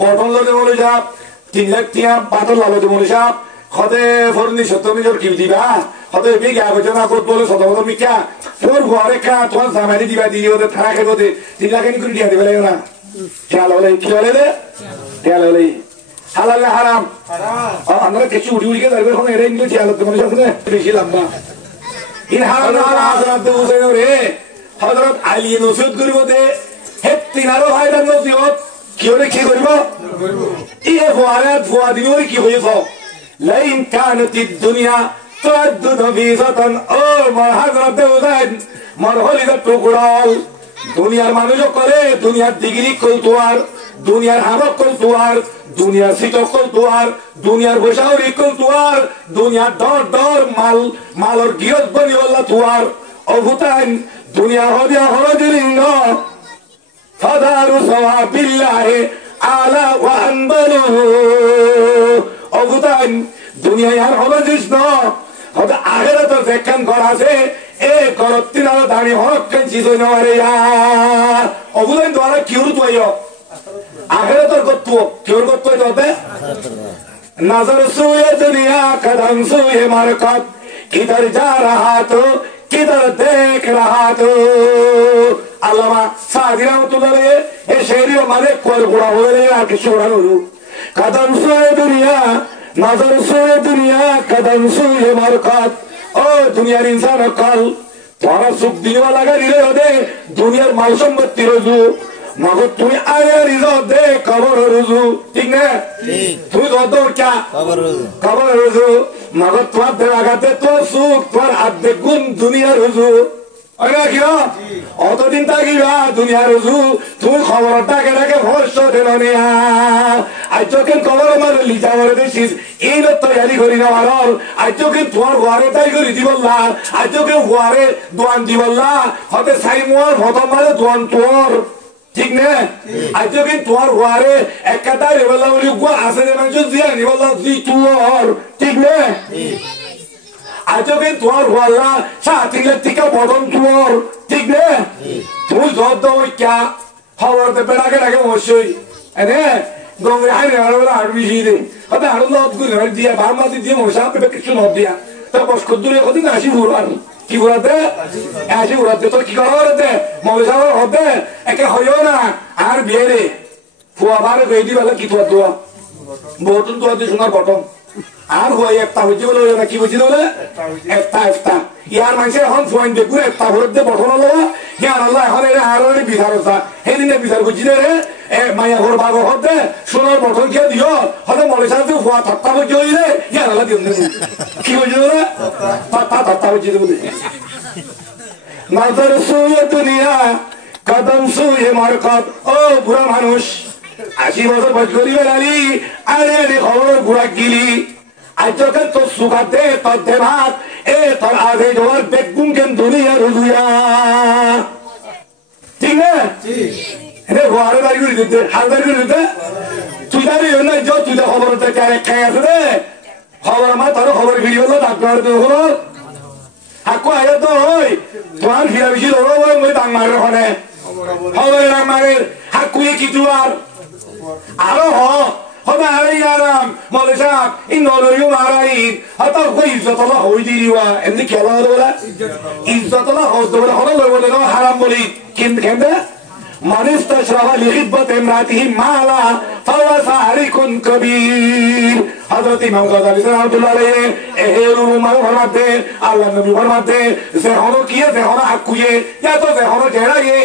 button লদে মলে যাব 3 লাখ টিয়া বাতল লালতে মলে যাব খদে ফরনি সতমি জোর কি দিবা খদে বিগা গজনা কত বলে সতবত মিকা তোর ঘরে কা তোর জামাই দিবা দিও ওদের থানা খাইবো দে 3 লাখ নি করে দিয়া দিবে না খেয়াল হলে কি বলে দে খেয়াল হলে হালাল না হারাম হারাম আমরা কিছু উড়ি উড়ি কে ধরবে এখন এর ইংলিশ খেয়াল হতে মনে সাথে বেশি লম্বা ইন হারাম না হারাম তো বুঝে রে হযরত আলী নসিহত করিব দে হেত্তিনারো ভাইদার নসিহত কি হলে কি করিব ইয়ে ফুয়ারাত ফুয়া দিবি কি হইছ লাইন কানাতিদ দুনিয়া তুআদ্দু ফিজাতান ও মার হযরত হুসাইন মার হলিদা টুকরাল দুনিয়ার মানুষ করে দুনিয়ার ডিগ্রি কলতুয়ার দুনিয়ার হামক কলতুয়ার দুনিয়ার সিটক কলতুয়ার দুনিয়ার বসাউরি কলতুয়ার দুনিয়ার দর দর মাল মালর গিরত বনি বল্লা তুয়ার অভুতান দুনিয়া হদিয়া হরদিলিঙ্গ ফাদারু সাওয়াবিল্লাহি আলা ওয়া আনবালু অভুতান দুনিয়া আর হরদিস ন হদা আখিরাতের যেখান ঘর আছে এ করত্তিনা দানি হরক্কান চিজ নরে ইয়ার অবুদান দ্বারা কিউর তুইও আখিরাতের গত্ত কিউর গত্ত দতে नजर सुए दुनिया कदम सुए मरकत किधर जा रहा तो किधर देख रहा तो अल्लामा सादी रहमतुल्लाह अलैहि ए शेरियो माने कोर गुड़ा होले आ किसी उड़ा नु कदम सुए दुनिया नजर सुए दुनिया कदम सुए मरकत ओ दुनिया इंसान कल तोरा सुख दिने वाला का दिले होदे दुनियार माल संपत्ति रोजू मगर तुम्हें आया रिजो दे कबर रोजू ठीक ना তুমি কত क्या खबर রুজু মগর তোমার দেখাতে তো সুখ তোমার আর্ধেক গুণ দুনিয়ার রুজু ওরা কি অতদিন থাকিবা দুনিয়ার রুজু তুমি খবরটা কেটাকে ভরসা দেন নিয়া আজ কেন খবর আমার লিজা করে দিছিস এই লো তৈরি করি না আর আজ কেন তোমার ঘরে তাই করে দিবল্লা আজ কেন ঘরে দোয়ান দিবল্লা হতে সাই মোর প্রথম মারে দোয়ান তোর ঠিক না আজ কিন্তু তোমার ঘরে একটা রেবেলা বলি গো আছে যে মানুষ দিয়া রেবেলা দি তোর ঠিক না আজ কিন্তু তোমার ঘরলা সাথীলে টিকা বদন তোর ঠিক না তুই যত क्या খবর দে বেড়াকে লাগে অবশ্যই এনে গঙ্গে হাইরে আর আরবি জিদে কথা আর লোক গুলো দিয়া বারমাতি দিয়ে মশা পেবে কিছু ন দিয়া তো বস কুদুরে কদিন আসি বুড়ান কি বলতে আসি বলতে তো কি করতে মৌসা হতে একে হইও না আর বিয়েরে ফুয়া বারে বেদি বলে কি তো দোয়া বহুতন তো দিয়ে সোনার বটন আর হই একটা হইছে বলে না কি বুঝি বলে একটা ইয়ার মানুষের এখন ফোন দেখুন একটা ভোট দিয়ে বটন হলো ইয়ার আল্লাহ এখন এর আর বিচারতা সেদিনে বিচার করছি রে এ মায়া ঘর বাগো হতে সোনার বটন কে দিও হলে মৌসা দিয়ে ফুয়া থাপ্পা করছে ওই রে ইয়ার আল্লাহ দিন কি বুঝি বলে থাপ্পা করছে বলে नजर सुए दुनिया कदम सुए मरकत ओ बुरा मानुष 80 বছর বয়স করিবে লালি আরে আরে খবর বুড়া গিলি আজ যখন তো সুগাতে তোর দেভাত এ তোর আগে জোয়ার বেগুন কেন দুনিয়া রুজুয়া ঠিক না রে ঘরে বাড়ি করে দিতে হাল বাড়ি করে দিতে তুই জানি না যে তুই খবর তো কে আছে রে খবর আমার তোর খবর ভিডিও হলো ডাক্তার তো হলো আকো আয়া তো ওই তোমার ফিরা বেশি ধরো ওই মই দাং মারের ওখানে হবে দাং মারের হাকুয়ে কি তুয়ার আরো হবে আরে আরাম মলে সাহেব ইন নরইউ মারাইদ হাতা কই ইজ্জতলা হই দিওয়া এমনি খেলা হলো বলা ইজ্জতলা হস দবলা হলো বলে না হারাম বলি কেন من استشرف لخدمة امرأته مالا فهو سارق كبير حضرت امام غزالی رحمۃ اللہ علیہ اہل علماء فرماتے ہیں আল্লাহ নবী ফরমাতে যেহনো কিয়ে যেহনো হাকুয়ে ইয়া তো যেহনো জেরায়ে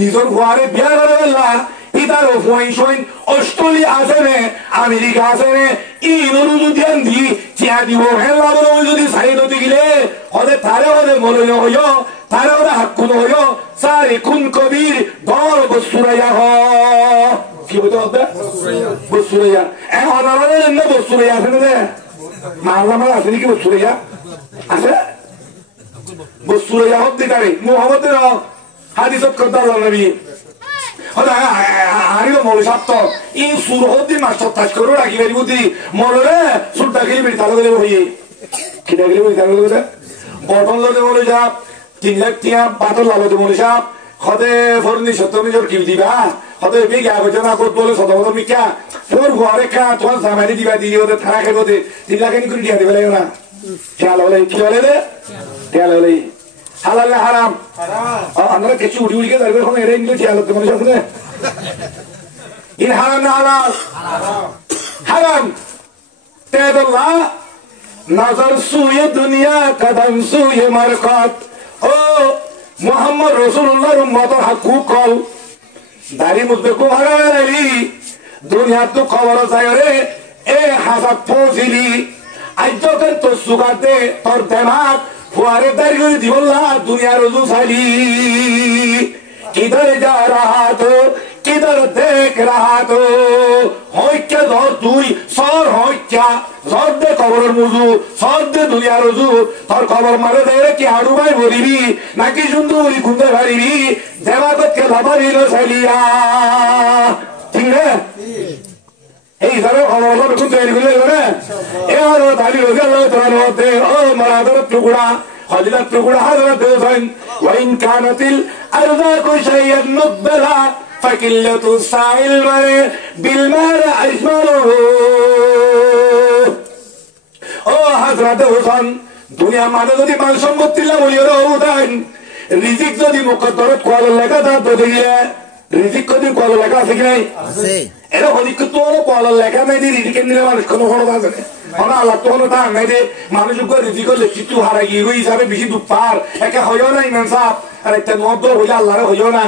নিজর ঘরে বিয়া করে আল্লাহ পিতার ওয়াইন শোইন অস্ট্রেলিয়া আছে নে আমেরিকা আছে নে ইনরু যদি আন্দি চিয়া দিব হেলা বলো যদি সাইড হতে গেলে হদে তারে হদে মনে হইও তারে হদে হাক্কু হইও সারিকুন কবির দর বসুরাইয়া হ কি বলতে হবে বসুরাইয়া এ অনারে না বসুরাইয়া আছে না মাওলানা আছে কি বসুরাইয়া আছে বসুরাইয়া হতে পারে মুহাম্মদের হাদিসত করতে আল্লাহ নবী হদা আরিও মলে সাপ্ত এই সুরহদি মাস্টার তাজ করে রাখি বেরি বুদ্ধি মলরে সুলটা গিয়ে বেরি তালো গেলে হইয়ে কি দেখলে বই তালো গেলে বটন লতে মলে যাব 3 লাখ টিয়া বাতল লালতে মলে যাব খদে ফরনি সত্যমি জোর কি দিবা হয়তো এদিকে আলোচনা করতে বলে শত শত মিকা তোর ঘরে খা তোমার জামাই দিবা দিয়ে ওদের থানা খেয়ে 3 লাখ করে দিয়ে দেবে না খেয়াল হলে কি বলে রে খেয়াল হলে হালাল হারাম আমরা কিছু উড়ি উড়িকে যাবে এখন এরা ইংলিশ খেয়াল হতে মানুষ আছে ইন হারাম না হালাল হারাম তেদুল্লাহ নজর সুয়ে দুনিয়া কদম সুয়ে মারকাত ও মুহাম্মদ রাসূলুল্লাহর উম্মত হকুক কল দাড়ি মুজবে কো হারালি দুনিয়া তো খবর যায় রে এ হাসাব পৌঁছিলি আজ তো সুগাতে তোর দেমাগ ফুয়ারে দাড়ি করে দিবল্লা দুনিয়া রজু সালি কিধর যা রহা তো কিধর দেখ রহা তো হইকে ধর তুই সর হইকা সর দে কবরের মুজু সর দে দুনিয়া রজু তোর খবর মারে দেয় কি হাড়ু ভাই বলিবি নাকি সুন্দরী খুঁজতে পারিবি দেমাগতকে লাভাবি না সালিয়া ঠিক না এই ধরো খবর খুব তৈরি করে দেবে এবার দাড়ি রোজা তোর মধ্যে ও মারাদর টুকরা হজরত টুকরা হজরত হোসেন ওয়াইন কানাতিল আরযাকু শাইয়ান নুবলা ফাকিল্লাতু সাইল মারে বিল মার আজমারু ও হযরত হোসেন দুনিয়া মানে যদি মান সম্পত্তি লাভ হইলো উদান রিজিক যদি মুকদ্দর কোয়াল লেখা তো দেখিয়ে রিজিক যদি কোয়াল লেখা আছে কি নাই আছে এরা হদিক তো কোয়াল লেখা নাই দিয়ে রিজিক নিলে মানুষ কোনো বড় আছে না আল্লাহ তো কোনো টান নাই দে মানুষ রিজিক লেখি তুই হারাই গিয়ে হিসাবে বেশি দুঃখ পার একা হইও না ইমান সাহেব আর একটা নব্বর হইলে আল্লাহরে হইও না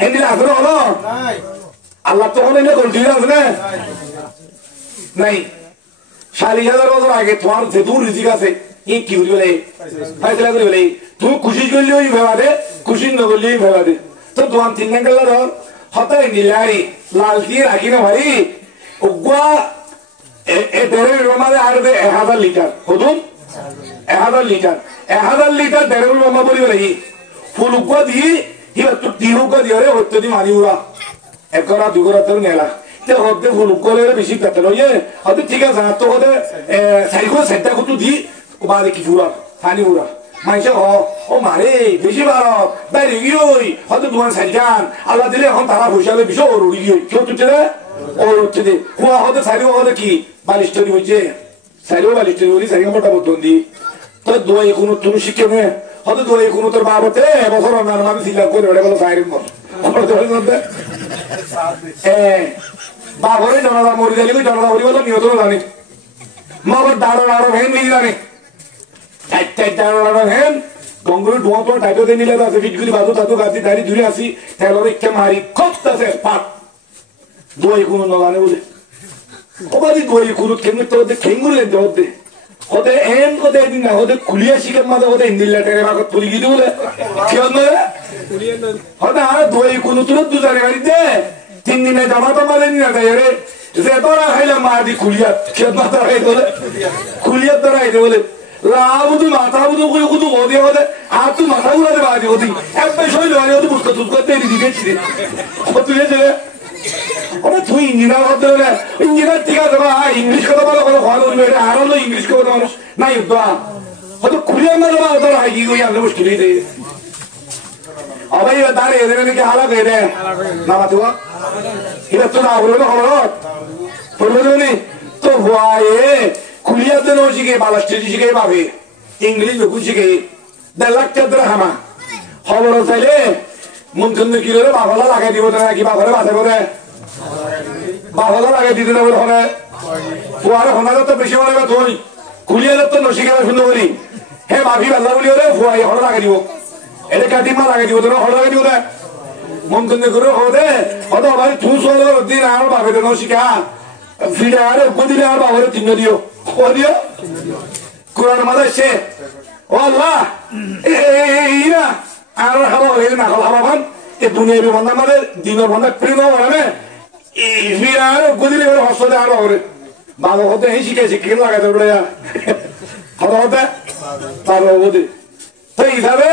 হেন্দিলে আছে না হলো আল্লাহ তো কোনো গল্টি আছে না নাই 40,000 বছর আগে তোমার যে দূর রিজিক আছে এই কি বলে ফাইসলা করে বলে তুই খুশি করলেই ভেবা দে খুশি না করলেই ভেবা দে তো তোমার 3 নাঙ্গল ধর হতাই নিলাই লাল দিয়ে রাখি না ভাই উগুয়া এ দেড়ের রোমালে আর দে 1000 লিটার হদুন 1000 লিটার 1000 লিটার দেড়ের রোমা বলি বলে ফুল উগুয়া দিয়ে হিবা তো তিহুকা দিয়ে রে হতে দি মানি উড়া একরা দুগরা তো নেলা তে হতে ফুল উগুয়া বেশি পেতে লইয়ে হতে ঠিক আছে তো হতে সাইকো সেটা কত দি বাদে কি ফুরা পানি উড়া মাইসা ও মারে বেশি বারো বাইরে গিয়ে হয়তো তোমার সাইজান আল্লাহ দিলে এখন তারা বসে বিষয় ওর উড়ি গিয়ে কেউ তুলছে না ওর উঠছে দে কুয়া হতে সাইডেও হতে কি বালিশটরি হচ্ছে সাইডেও বালিশটরি বলি সাইডে মোটা বর্তন দি তোর দোয়াই কোনো তুমি শিখে নে হয়তো দোয়াই কোনো তোর বাবতে এবছর অন্যান্য মানুষ সিলাপ করে ওটা বলো সাইরের মত বাবরে জনতা মরি জানি জনতা মরি বলো নিহত জানি মগর দাঁড়ো দাঁড়ো ভেন নিয়ে জানি গঙ্গুর ডোয়া তো টাইটো দিয়ে নিলে আছে ফিটগুলি বাজু তাতু গাছি দাঁড়ি ধরে আসি তাহলে ইচ্ছে মারি খোঁজতেছে পাক দোয়াই কোনো নগানে বলে ওবাদি দোয়াই কোনো কেমন তো ওদের খেঙ্গুর লেনতে হতে ওতে এম কোতে দিন না ওদের খুলিয়া শিখের মাঝে ওদের হিন্দি লেটারে মাগত তুলি গিয়ে বলে কি হল হতে আর দোয়াই কোনো তুরত দু জানে বাড়িতে 3 দিনে জামা তো মারেন না তাই রে যে তোরা খাইলাম মা দি খুলিয়া খেত মাথা খাই বলে খুলিয়া তোরা খাইতে বলে রাবুদু মাথা বুদু কই কুদু ওদে ওদে আর তুই মাথা উড়াতে বাজি ওদি একবার শৈল আরে ওদি বুঝতে তুই করতে দি দিয়েছি ও তুই যে ওরে তুই ইঞ্জিনিয়ার হতে হলে ইঞ্জিনিয়ার ঠিক আছে বা ইংলিশ কথা বলা কোনো ভালো হইবে এটা আর হলো ইংলিশ কথা মানুষ নাই দোয়া হয়তো খুলিয়া মারো বা ওদের হাই গই আমরা মুশকিল হইতে আবাই দাঁড়ে এদের নাকি হালাক হয়ে দেয় না মাতুয়া এটা তো না বলবে না খবর বলবে তো ভয়ে খুলিয়াতে নো শিখে বালাস্ট্রি শিখে পাবে ইংলিশ বেকুন শিখে 1.5 লাখ টাকা হামা খবর চাইলে মন কিন্তু কি করে বাফলা লাগাই দিব না কি বাফলে বাসে করে বাফলা লাগাই দিতে না বলে হলে ফুয়ারে হনালে তো বেশি মানে তুই খুলিয়াতে তো নশিকে সুন্দর করি হে ভাবি বাল্লা বলি ওরে ফুয়াই হল লাগাই দিব এটা কাটিমা লাগাই দিব তোরা হল লাগাই দিব না মন কিন্তু করে হদে হতো ভাই তুই সোলে দিন আর ভাবে তো নশিকা ফিরে আরে গদিলে আর বাবারে 3 দিও দিও কোরআন মাঝে সে ও আল্লাহ এই না আর হাওয়া হইল না হাওয়াবান এই দুনিয়া বিবন্ধ আমাদের দিনের বন্ধ প্রিয় মানে এই ফিরে আর গদিলে হসলে আর বাবারে বাবা হতে এই শিখেছি কি লাগাতে বলে হতো হতে বাবা বদি তো এইভাবে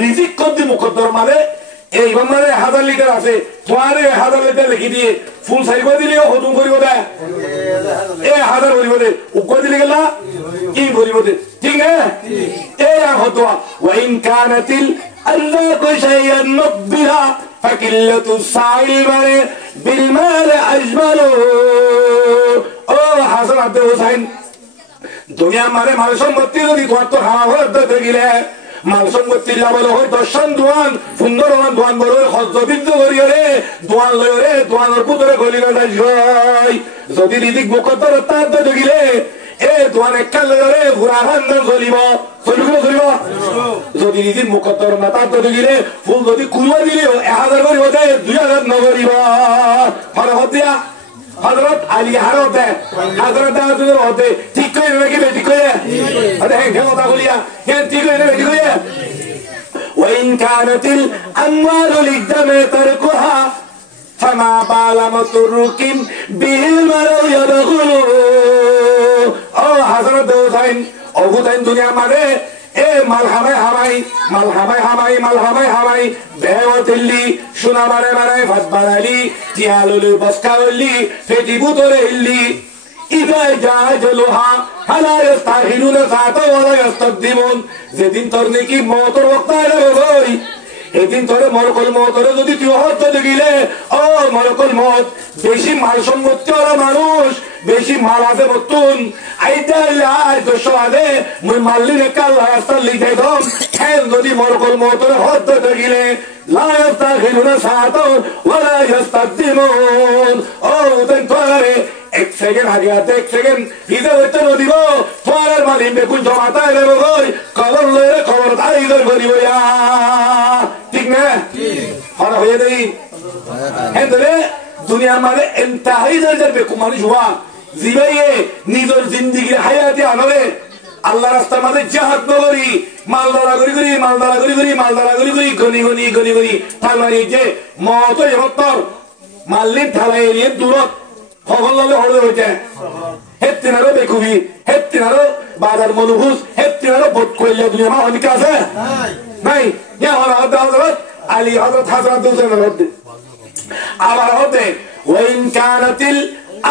রিজিক কদ্দি মুকদ্দর মানে এই মানে 1000 লিটার আছে তোমার 1000 লিটার লিখি দিয়ে ফুল সাইব দিলেও হতুম করিব দে এ 1000 করিব দে উক দিলে গেলা কি করিব দে ঠিক না এ হতোয়া ওয়াইন কানাতিল আল্লাহু শাইয়ান নবিহা ফাকিল্লাতু সাইল মানে বিল মাল আজমালু ও হাসান আব্দুল হুসাইন দুনিয়া মানে মাল সম্পত্তি যদি তোমার তো হাওয়া হতে গেলে মাল সম্পত্তি লাভল হয় দর্শন দোয়ান সুন্দর দোয়ান বড় হজবিদ্ধ করিও রে দোয়ান লয় রে দোয়ানের পুতরে গলি না যাই যদি রিদিক মুকদ্দর তার তো গিলে এ দোয়ান একটা লয় রে পুরা খানদান চলিব চলিব যদি রিদিক মুকদ্দর না তার তো গিলে ফুল যদি কুলুয়া দিলে 1000 করিব দে 2000 নগরিব ফরহত দিয়া হযরত আলী হারতে হযরত দাউদের হতে ঠিক করে নাকি বেটি করে আরে হ্যাঁ কথা বলিয়া হ্যাঁ ঠিক করে বেটি করে وإن كانت الأموال للدم تركها فما بال مترك به المرء يدخل ও হযরত হুসাইন অবুদাইন দুনিয়া মানে এ মালহামাই বেওয়াতিল্লি সোনা মারে ভাত বানালি টিয়ালুলু বস্কাওলি ফেটি বুতরে ইল্লি ইদা জাজলুহা হালা ইস্তাহিলুনা সাতা ওয়ালা ইস্তাকদিমুন যেদিন তোর নাকি মওতর ওয়াক্ত আইবে ভাই এদিন তোরে মরকল মওতরে যদি তুই হত গিলে ও মরকল মওত বেশি মাল সম্পত্তি ওরা মানুষ বেশি মাল আছে বতুন আইতা লাই দোষ আদে মুই মাল্লি রে কাল রাস্তা লিখে দম হ্যাঁ যদি মরকল মওতরে হত গিলে লা ইস্তাগিলুনা সাতা ওয়ালা ইস্তাকদিমুন ও দেন তোরে এক সেকেন্ড হারিয়াতে এক সেকেন্ড ভিজে হইতে নদীব তোর মালিক বেকুন জমাতা এলে গই কলর লয়ে খবর তাই গই বলিব ইয়া ঠিক না হন হয়ে দেই হ্যাঁ ধরে দুনিয়ার মানে ইন্তাহাই দরজার বেকু মানুষ হওয়া জিবাইয়ে নিজের জিন্দেগির হায়াতে আনবে আল্লাহ রাস্তার মাঝে জিহাদ নগরী মালদারা গরি গনি তার মানে যে মত এমতর মাল্লি ঢালাই এরিয়ে দূরত হগল্লালে হলে হইতে হেত্তিনারও বেকুবি হেত্তিনারও বাজার মনুভুজ হেত্তিনারও ভোট করলে দুনিয়া মা অনেক আছে নাই হযরত আলী হযরত হাসান দুজনের মধ্যে আবার হতে ওয়াইন কানাতিল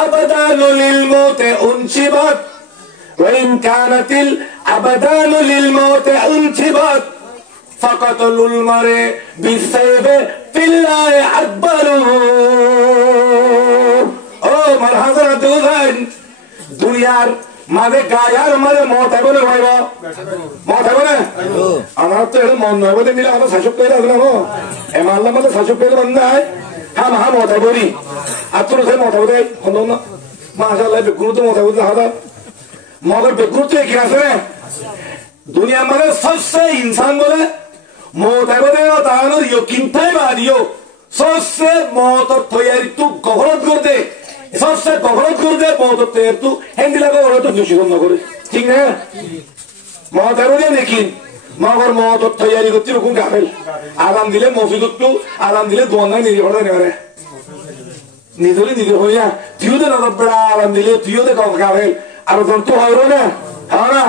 আবাদানু লিল মাউতে উনশিবাত ওয়াইন কানাতিল আবাদানু লিল মাউতে উনশিবাত ফাকাতুল মারে বিসাইবে ফিল্লাহি আকবারু ও মার হযরত হুসাইন দুনিয়ার মাঝে গায়ার মাঝে মত হবে না ভাইবা মত হবে না আমার তো এর মন নয় বলে মিলে আমরা শাসক করে রাখলাম এ মাল্লা মাঝে শাসক করে বান্দায় হ্যাঁ মত হবে নি আর তোর সে মত হবে কোন না মাশাআল্লাহ বেগুন তো মত হবে হাদা মগর বেগুন তো কি আছে দুনিয়া মানে সবসে ইনসান বলে মত হবে না তাহলে ইয়কিনটাই বাদিও সবসে মত তৈরি তো গভরত করতে সবসে গভরত করতে মত তৈরি তো হ্যান্ডিলা গভরত দূষিত না করে ঠিক না মত হবে নাকি মগর মত তৈরি করতে কোন গাফেল আরাম দিলে মসজিদত তো আরাম দিলে দোয়া নাই নিজে পড়া নেবে নিজে হইয়া তুইও তো না আরাম দিলে তুইও তো গাফেল আর তো হয় না হ্যাঁ না